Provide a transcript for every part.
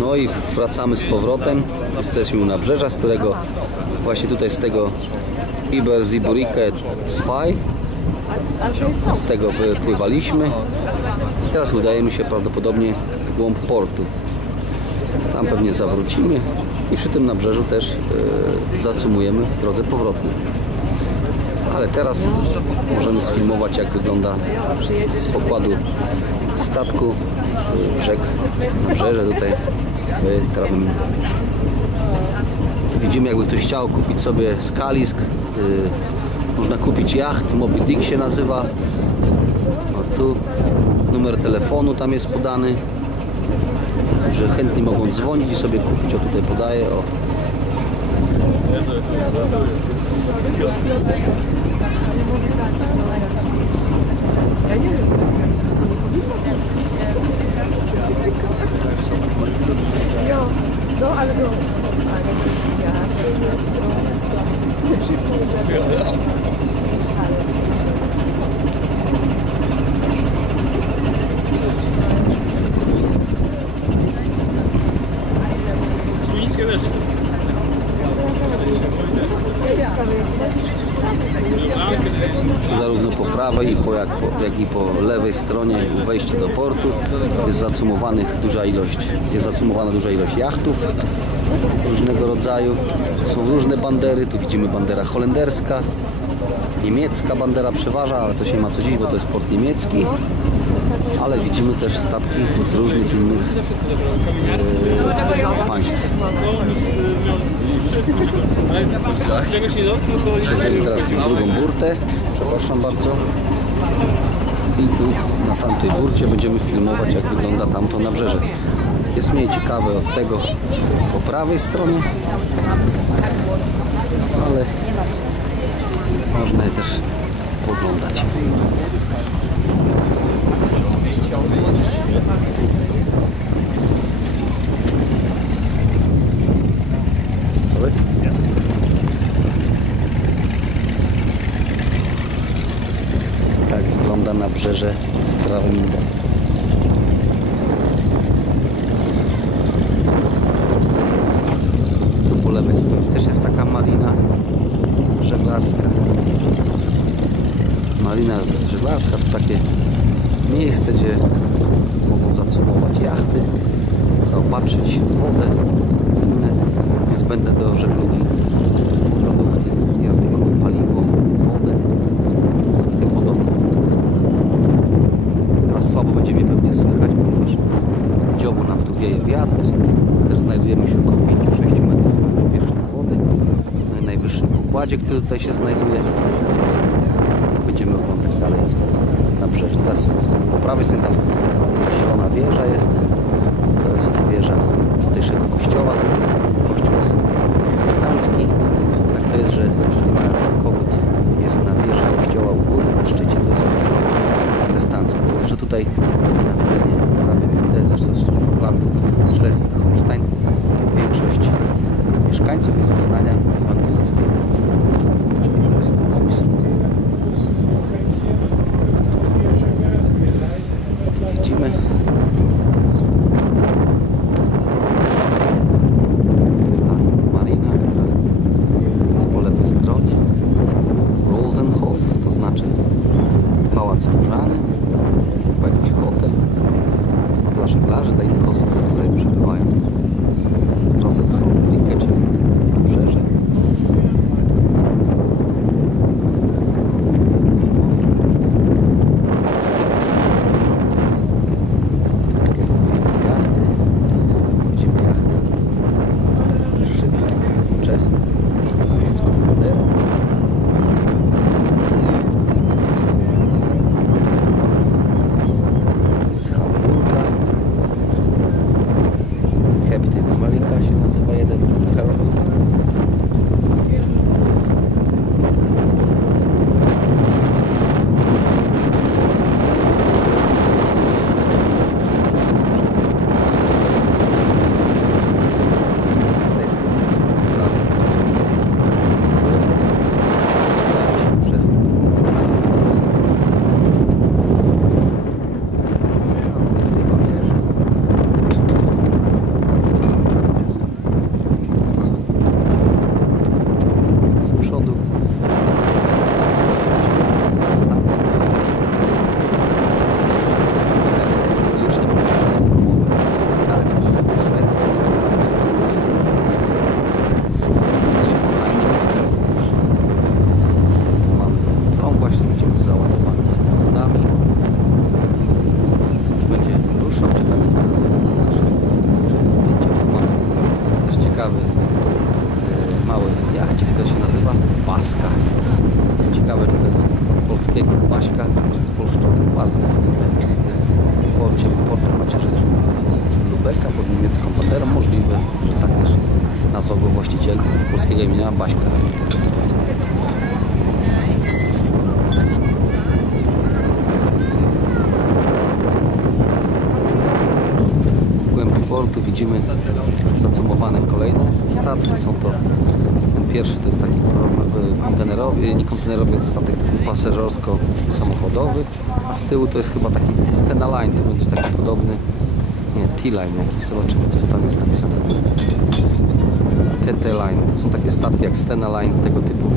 No i wracamy z powrotem. Jesteśmy u nabrzeża, z którego właśnie tutaj z tego Iber Ziburike 2 z tego wypływaliśmy. Teraz udajemy się prawdopodobnie w głąb portu. Tam pewnie zawrócimy i przy tym nabrzeżu też e, zacumujemy w drodze powrotnej. Ale teraz możemy sfilmować jak wygląda z pokładu statku brzeg, nabrzeże tutaj Widzimy jakby ktoś chciał kupić sobie skalisk. y, Można kupić jacht, Moby Dick się nazywa. O tu numer telefonu tam jest podany. Że chętni mogą dzwonić i sobie kupić. O tutaj podaję. O. Chińskie też. zarówno po prawej, i po, jak, po, jak i po lewej stronie wejście do portu jest zacumowanych duża ilość, jest zacumowana duża ilość jachtów różnego rodzaju. Są różne bandery, tu widzimy bandera holenderska, niemiecka bandera przeważa, ale to się ma co dziwić, bo to jest port niemiecki. Ale widzimy też statki z różnych innych e, państw. Przejdziemy teraz drugą burtę. Przepraszam bardzo. I na tamtej burcie będziemy filmować jak wygląda tamto nabrzeże. Jest mniej ciekawe od tego po prawej stronie, ale można je też poglądać. Sorry. Tak w Trawemünde. Tu po lewej stronie też jest taka marina żeglarska. Marina żeglarska to takie miejsce, gdzie mogą zacumować jachty, zaopatrzyć wodę, inne niezbędne do żeglugi produkty i artykuły, paliwo, wodę i tym podobne. Teraz słabo będzie mnie pewnie słychać, ponieważ od dziobu nam tu wieje wiatr. Też znajdujemy się około 5-6 metrów nad wody. Na najwyższym pokładzie, który tutaj się znajduje. Będziemy oglądać dalej nabrzeże. Teraz po prawej stronie tam taka zielona wieża jest. To jest wieża tutejszego kościoła. Kościół jest protestancki. Tak to jest, że jeżeli ma kogut jest na wieży kościoła u góry, na szczycie, to jest kościół protestancki. Że tutaj Niemiecką banderą. Możliwe, że tak też nazwał go właściciel polskiego imienia Baśka. W głębi portu widzimy zacumowane kolejne statki. Są to ten pierwszy to jest taki pro- kontenerowy, nie kontenerowiec, statek pasażersko-samochodowy, a z tyłu to jest chyba taki Stena Line, to będzie taki podobny, nie, T-Line jakiś, zobaczymy co tam jest napisane. TT Line, to są takie statki jak Stena Line tego typu,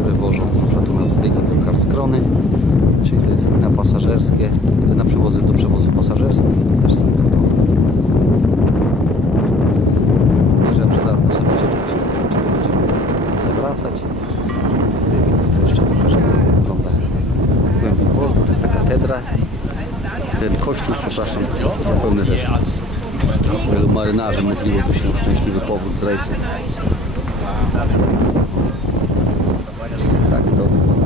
które wożą na przykład u nas z Dyni do Karskrony, czyli to jest na pasażerskie, na przewozy do przewozów pasażerskich też samochodowych. Myślałem, że zaraz nasza wycieczka się skończy, to będziemy zawracać. To jeszcze pokażemy, jak wygląda głębi portu. To jest ta katedra. Ten kościół, przepraszam, zapewne też wielu marynarzy modliło tu się szczęśliwy powrót z rejsu. Tak to wygląda.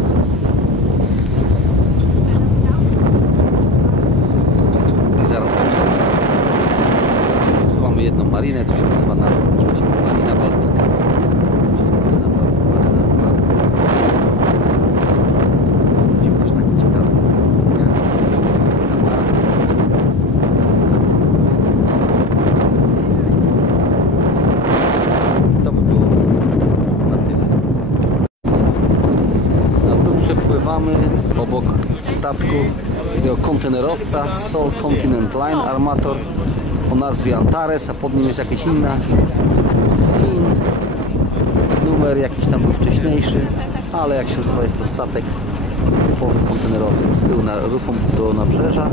I zaraz będziemy tu mamy jedną marinę, to się nazywa nazwa też właśnie Marina Bałtyka. Czyli Marina Bałtyka, Marina Bałtyka. Widzimy też takie ciekawe, jak to się nazywa, katamara, to jest po prostu fuka. To by było na tyle. A tu przepływamy obok statku takiego kontenerowca Sol Continent Line Armator o nazwie Antares, a pod nim jest jakaś inna Fin. Numer jakiś tam był wcześniejszy, ale jak się nazywa jest to statek typowy kontenerowiec z tyłu na rufą do nabrzeża.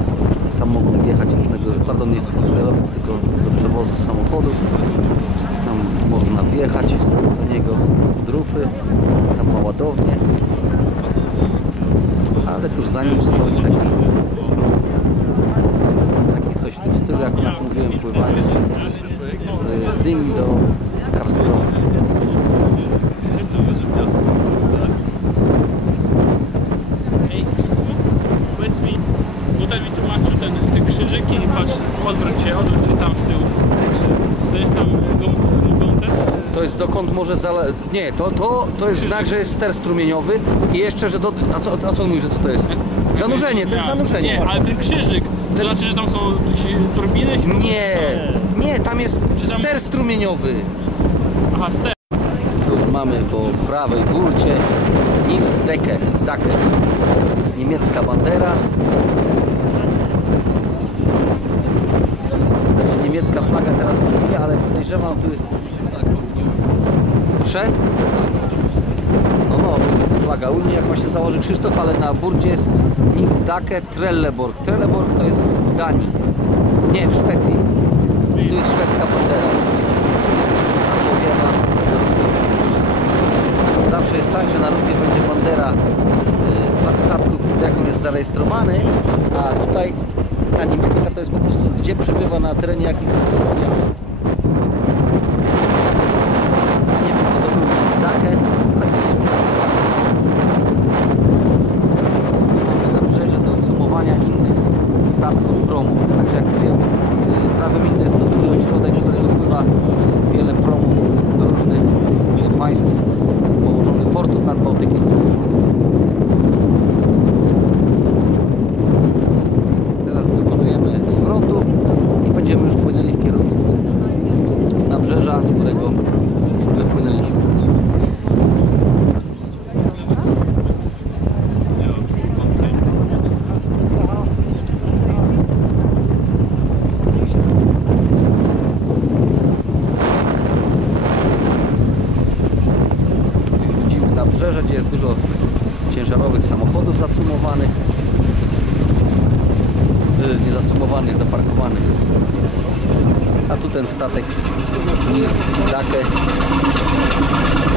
Tam mogą wjechać różnego, pardon nie jest kontenerowiec, tylko do przewozu samochodów. Tam można wjechać do niego z rufy, tam ma ładownię. Tuż za nim stoi taki takie coś w tym stylu, jak u nas mówiłem, pływając z Gdyni do Karlskrona. Ej, powiedz mi, bo ten mi tłumaczył ten, te krzyżyki i patrz, odwróć się, odwróć się tam z tyłu. To jest tam, go, mogą ten... To jest dokąd może zale... Nie, to, to, to jest znak, że jest ster strumieniowy i jeszcze, że do... A co, a co on mówi, że co to jest? Zanurzenie, to jest zanurzenie. Nie, ale ten krzyżyk, to znaczy, że tam są turbiny? Nie, nie, tam jest tam- ster strumieniowy. Aha, ster. To już mamy po prawej burcie Nils Decke, Dacke. Niemiecka bandera. Znaczy niemiecka flaga teraz przybija, ale podejrzewam tu jest... Proszę? No no, flaga Unii, jak właśnie założy Krzysztof, ale na burcie jest Nils Dacke Trelleborg. Trelleborg to jest w Danii. Nie, w Szwecji. I tu jest szwedzka bandera. Zawsze jest tak, że na rufie będzie bandera y, flag statku, pod jaką jest zarejestrowany, a tutaj ta niemiecka to jest po prostu gdzie przebywa na terenie jakich nie ma. Nie wiem, kto to był Zdakę, ale kiedyś można zobaczyć. Mamy nabrzeże do cumowania innych statków, promów. Także jak mówiłem, y, Traweminde jest to duży ośrodek, z którego pływa wiele promów do różnych y, państw położonych, portów nad Bałtykiem położonych. Teraz dokonujemy zwrotu i będziemy już płynęli w kierunku nabrzeża, z którego wypłynęliśmy. Widzimy nabrzeże, gdzie jest dużo ciężarowych samochodów zacumowanych. Y, Nie zacumowanych, zaparkowanych. A tu ten statek Nils Dake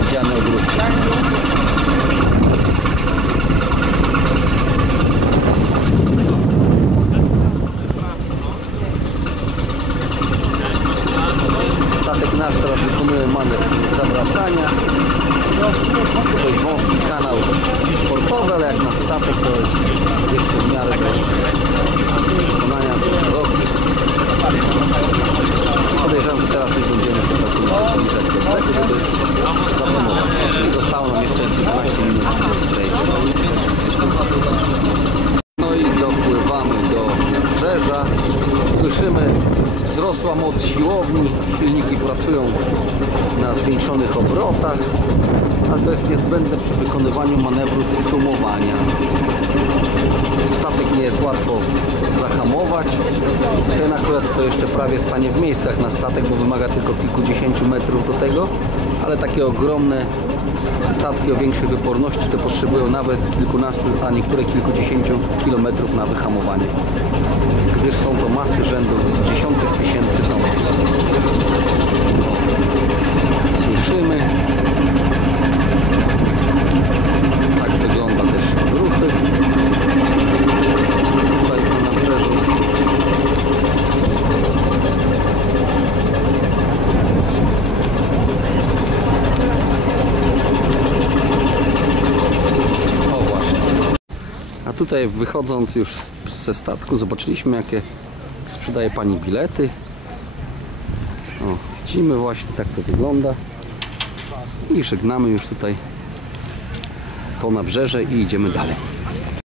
widziany od. Statek nasz teraz wykonuje manewr zawracania. Jest to dość wąski kanał portowy, ale jak na statek to jest jeszcze w miarę do wykonania dość szeroki. Podejrzewam, że teraz już będziemy się całkowicie zbliżać do brzegu, żeby zacumować. Czyli zostało nam jeszcze 15 minut rejsu. No i dopływamy do brzeża. Słyszymy, wzrosła moc siłowni, silniki pracują na zwiększonych obrotach, a to jest niezbędne przy wykonywaniu manewrów cumowania. Statek nie jest łatwo zahamować. Ten akurat to jeszcze prawie stanie w miejscach na statek, bo wymaga tylko kilkudziesięciu metrów do tego, ale takie ogromne statki o większej wyporności to potrzebują nawet kilkunastu, a niektóre kilkudziesięciu kilometrów na wyhamowanie, gdyż są to masy rzędu dziesiątek tysięcy ton. Słyszymy. Tak wygląda też rufy tutaj na nabrzeżu. O właśnie. A tutaj wychodząc już ze statku zobaczyliśmy jakie sprzedaje pani bilety. O, widzimy właśnie tak to wygląda. I żegnamy już tutaj to nabrzeże i idziemy dalej.